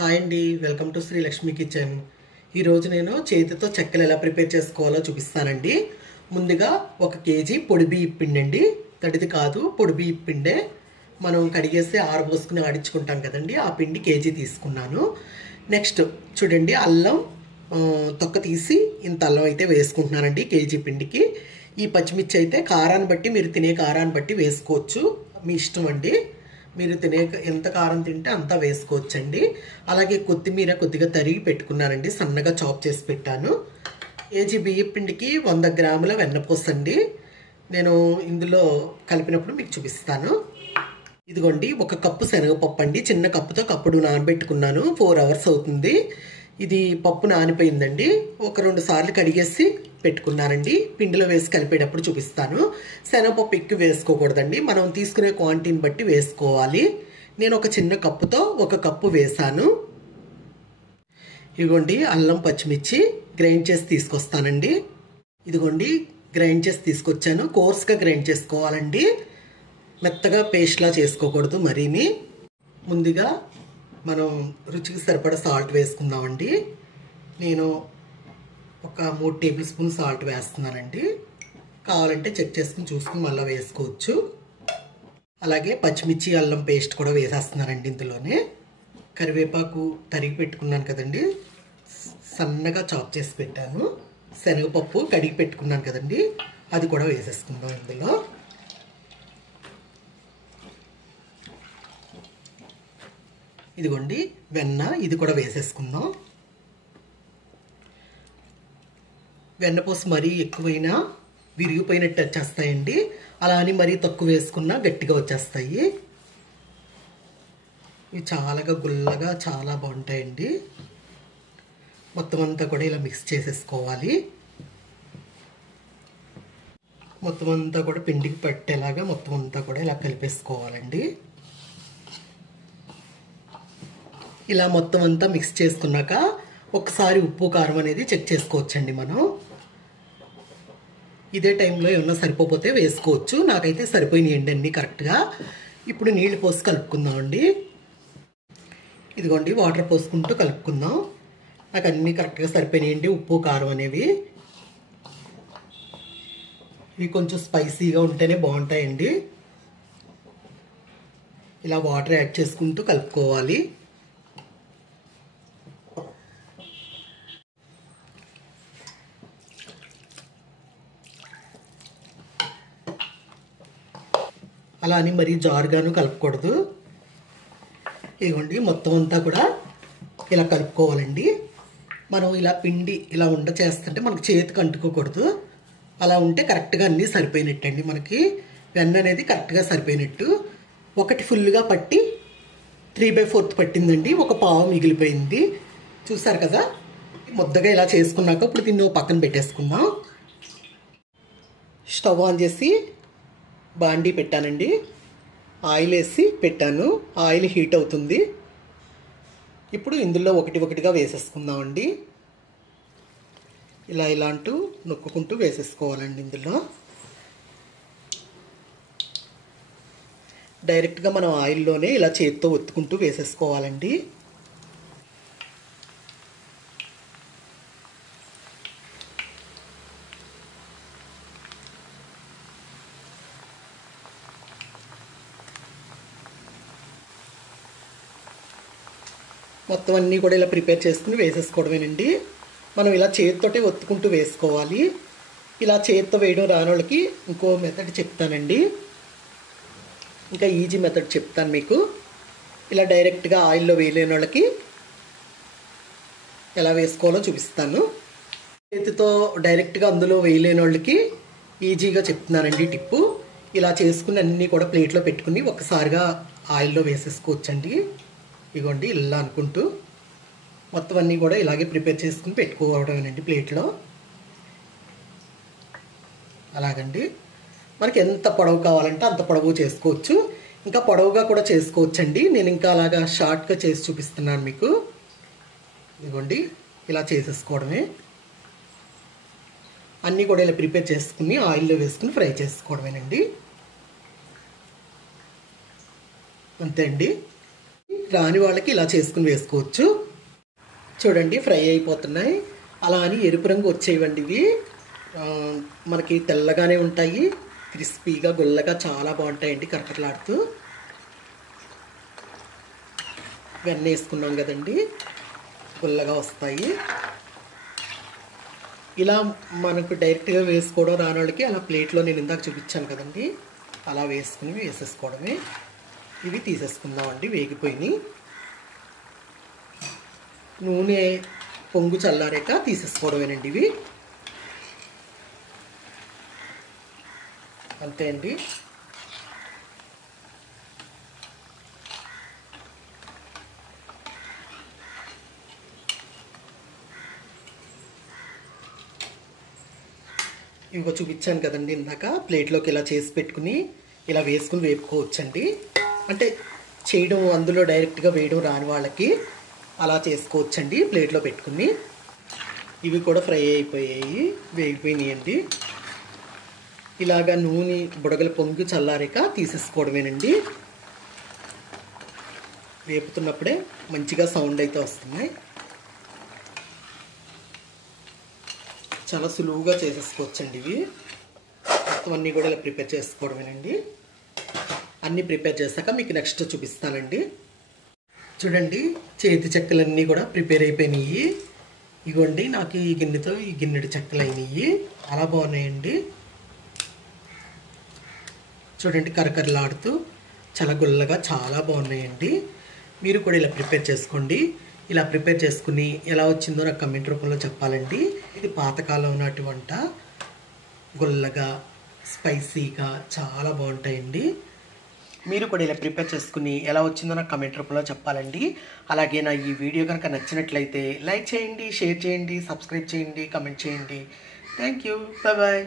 Hi అండి, welcome to Shri Lakshmi kitchen. ఈరోజు నేను చేతితో చెక్కలు ఎలా ప్రిపేర్ చేసుకోవాలో చూపిస్తానండి. ముందుగా 1 కేజీ పొడి బియ్యం పిండి అండి. తడిది కాదు, పొడి బియ్యం పిండే. మనం కడిగేసి ఆరబోసుకుని ఆడించుకుంటాం కదండి, ఆ పిండి కేజీ తీసుకున్నాను. నెక్స్ట్ చూడండి, అల్లం తొక్క తీసి ఇంత అల్లం అయితే వేసుకుంటున్నానండి కేజీ పిండికి. ఈ పచ్చిమిర్చి అయితే కారాన్ని బట్టి, మీరు తినే కారాన్ని బట్టి వేసుకోవచ్చు, మీ ఇష్టం అండి. మీరు తినే ఎంత కారం తింటే అంతా వేసుకోవచ్చండి. అలాగే కొత్తిమీర కొద్దిగా తరిగి పెట్టుకున్నానండి, సన్నగా చాప్ చేసి పెట్టాను. కేజీ బియ్యం పిండికి 100 గ్రాముల వెన్నపూస అండి. నేను ఇందులో కలిపినప్పుడు మీకు చూపిస్తాను. ఇదిగోండి, 1 కప్పు శనగపప్పు అండి. చిన్న కప్పుతో కప్పుడు నానబెట్టుకున్నాను, 4 అవర్స్ అవుతుంది. ఇది పప్పు నానిపోయిందండి. 1-2 సార్లు కడిగేసి పెట్టుకున్నానండి. పిండిలో వేసి కలిపేటప్పుడు చూపిస్తాను. శనగపప్పు ఎక్కువ వేసుకోకూడదండి, మనం తీసుకునే క్వాంటిటీని బట్టి వేసుకోవాలి. నేను ఒక చిన్న కప్పుతో 1 కప్పు వేసాను. ఇదిగోండి, అల్లం పచ్చిమిర్చి గ్రైండ్ చేసి తీసుకొస్తానండి. ఇదిగోండి, గ్రైండ్ చేసి తీసుకొచ్చాను. కోర్స్గా గ్రైండ్ చేసుకోవాలండి, మెత్తగా పేస్ట్లా చేసుకోకూడదు మరీని. ముందుగా మనం రుచికి సరిపడా సాల్ట్ వేసుకుందామండి. నేను ఒక 3 టేబుల్ స్పూన్ సాల్ట్ వేస్తున్నానండి. కావాలంటే చెక్ చేసుకుని చూసుకుని మళ్ళీ వేసుకోవచ్చు. అలాగే పచ్చిమిర్చి అల్లం పేస్ట్ కూడా వేసేస్తున్నానండి ఇందులోనే. కరివేపాకు తరిగి పెట్టుకున్నాను కదండి, సన్నగా చాప్ చేసి పెట్టాను. శనగపప్పు కడిగి పెట్టుకున్నాను కదండి, అది కూడా వేసేసుకుందాం ఇందులో. ఇదిగోండి వెన్న, ఇది కూడా వేసేసుకుందాం. వెన్నపూస మరీ ఎక్కువైనా విరిగిపోయినట్టు వచ్చేస్తాయండి, అలా అని మరీ తక్కువ వేసుకున్నా గట్టిగా వచ్చేస్తాయి. ఇవి చాలా గుల్లగా చాలా బాగుంటాయండి. మొత్తం అంతా కూడా ఇలా మిక్స్ చేసేసుకోవాలి. మొత్తం అంతా కూడా పిండికి పట్టేలాగా మొత్తం అంతా కూడా ఇలా కలిపేసుకోవాలండి. ఇలా మొత్తం అంతా మిక్స్ చేసుకున్నాక ఒకసారి ఉప్పు కారం అనేది చెక్ చేసుకోవచ్చండి మనం. ఇదే టైంలో ఏమన్నా సరిపోతే వేసుకోవచ్చు. నాకైతే సరిపోయినాయండి అన్నీ కరెక్ట్గా. ఇప్పుడు నీళ్ళు పోసి కలుపుకుందామండి. ఇదిగోండి, వాటర్ పోసుకుంటూ కలుపుకుందాం. నాకు అన్నీ కరెక్ట్గా సరిపోయినాయండి, ఉప్పు కారం అనేవి. ఇవి కొంచెం స్పైసీగా ఉంటేనే బాగుంటాయండి. ఇలా వాటర్ యాడ్ చేసుకుంటూ కలుపుకోవాలి. అలా అని మరీ జారుగాను కలుపుకూడదు. ఇదిగోండి, మొత్తం అంతా కూడా ఇలా కలుపుకోవాలండి. మనం ఇలా పిండి ఇలా ఉండ చేస్తుంటే మనకు చేతికి అంటుకోకూడదు. అలా ఉంటే కరెక్ట్గా అన్నీ సరిపోయినట్టండి. మనకి వెన్న అనేది కరెక్ట్గా సరిపోయినట్టు. ఒకటి ఫుల్గా పట్టి 3/4 పట్టిందండి, ఒక పావు మిగిలిపోయింది. చూసారు కదా, ముద్దగా ఇలా చేసుకున్నాక ఇప్పుడు దీన్ని పక్కన పెట్టేసుకుందాం. స్టవ్ ఆన్ చేసి బాండీ పెట్టానండి, ఆయిల్ వేసి పెట్టాను. ఆయిల్ హీట్ అవుతుంది. ఇప్పుడు ఇందులో ఒకటిగా వేసేసుకుందామండి. ఇలా అంటూ నొక్కుంటూ వేసేసుకోవాలండి. ఇందులో డైరెక్ట్గా మనం ఆయిల్లోనే ఇలా చేతితో ఒత్తుకుంటూ వేసేసుకోవాలండి. మొత్తం అన్నీ కూడా ఇలా ప్రిపేర్ చేసుకుని వేసేసుకోవడమేనండి. మనం ఇలా చేతితోటే ఒత్తుకుంటూ వేసుకోవాలి. ఇలా చేతితో వేయడం రాని వాళ్ళకి ఇంకో మెథడ్ చెప్తానండి, ఇంకా ఈజీ మెథడ్ చెప్తాను మీకు. ఇలా డైరెక్ట్గా ఆయిల్లో వేయలేని వాళ్ళకి ఎలా వేసుకోవాలో చూపిస్తాను. చేతితో డైరెక్ట్గా అందులో వేయలేని వాళ్ళకి ఈజీగా చెప్తున్నానండి టిప్పు. ఇలా చేసుకుని అన్నీ కూడా ప్లేట్లో పెట్టుకుని ఒకసారిగా ఆయిల్లో వేసేసుకోవచ్చండి. ఇదిగోండి, ఇలా అనుకుంటూ మొత్తం అన్నీ కూడా ఇలాగే ప్రిపేర్ చేసుకుని పెట్టుకోవడమేనండి ప్లేట్లో. అలాగండి, మనకి ఎంత పొడవు కావాలంటే అంత పొడవు చేసుకోవచ్చు, ఇంకా పొడవుగా కూడా చేసుకోవచ్చండి. నేను ఇంకా అలాగా షార్ట్గా చేసి చూపిస్తున్నాను మీకు. ఇదిగోండి, ఇలా చేసేసుకోవడమే. అన్నీ కూడా ఇలా ప్రిపేర్ చేసుకుని ఆయిల్లో వేసుకుని ఫ్రై చేసుకోవడమేనండి. అంతే అండి. రాని వాళ్ళకి ఇలా చేసుకుని వేసుకోవచ్చు. చూడండి ఫ్రై అయిపోతున్నాయి. అలా అని ఎరుపు రంగు వచ్చేవండి ఇవి. మనకి తెల్లగానే ఉంటాయి, క్రిస్పీగా గుల్లగా చాలా బాగుంటాయండి కరకరలాడుతూ. వెన్న వేసుకున్నాం కదండి, గుల్లగా వస్తాయి. ఇలా మనకు డైరెక్ట్గా వేసుకోవడం రాని వాళ్ళకి అలా ప్లేట్లో నేను ఇందాక చూపించాను కదండి, అలా వేసుకుని వేసేసుకోవడమే. ఇవి తీసేసుకుందామండి, వేగిపోయినాయి. నూనె పొంగు చల్లారాక తీసేసుకోవడమేనండి ఇవి. అంతే అండి. ఇవిగో చూపించాను కదండి ఇందాక, ప్లేట్లోకి ఇలా చేసి పెట్టుకుని ఇలా వేసుకుని వేపుకోవచ్చండి. అంటే చేయడం అందులో డైరెక్ట్గా వేయడం రాని వాళ్ళకి అలా చేసుకోవచ్చండి ప్లేట్లో పెట్టుకుని. ఇవి కూడా ఫ్రై అయిపోయాయి, వేగిపోయినాయండి. ఇలాగా నూనె బుడగలు పొంగి చల్లారాక తీసేసుకోవడమేనండి. వేపుతున్నప్పుడే మంచిగా సౌండ్ అయితే వస్తున్నాయి. చాలా సులువుగా చేసేసుకోవచ్చండి ఇవి. మొత్తం అన్నీ కూడా ఇలా ప్రిపేర్ చేసుకోవడమేనండి. అన్నీ ప్రిపేర్ చేశాక మీకు నెక్స్ట్ చూపిస్తానండి. చూడండి చేతి చెక్కలన్నీ కూడా ప్రిపేర్ అయిపోయినాయి. ఇగోండి నాకు ఈ గిన్నెతో ఈ గిన్నెడి చెక్కలు అయినాయి, చాలా బాగున్నాయండి. చూడండి కరకరలాడుతూ చాలా గుల్లగా చాలా బాగున్నాయండి. మీరు కూడా ఇలా ప్రిపేర్ చేసుకోండి. ఇలా ప్రిపేర్ చేసుకుని ఎలా వచ్చిందో నాకు కమెంట్ రూపంలో చెప్పాలండి. ఇది పాతకాలం నాటి వంట, గుల్లగా స్పైసీగా చాలా బాగుంటాయండి. మీరు కూడా ఇలా ప్రిపేర్ చేసుకుని ఎలా వచ్చిందో నాకు కమెంట్ రూపంలో చెప్పాలండి. అలాగే నా ఈ వీడియో కనుక నచ్చినట్లయితే లైక్ చేయండి, షేర్ చేయండి, సబ్స్క్రైబ్ చేయండి, కమెంట్ చేయండి. Thank you, bye bye.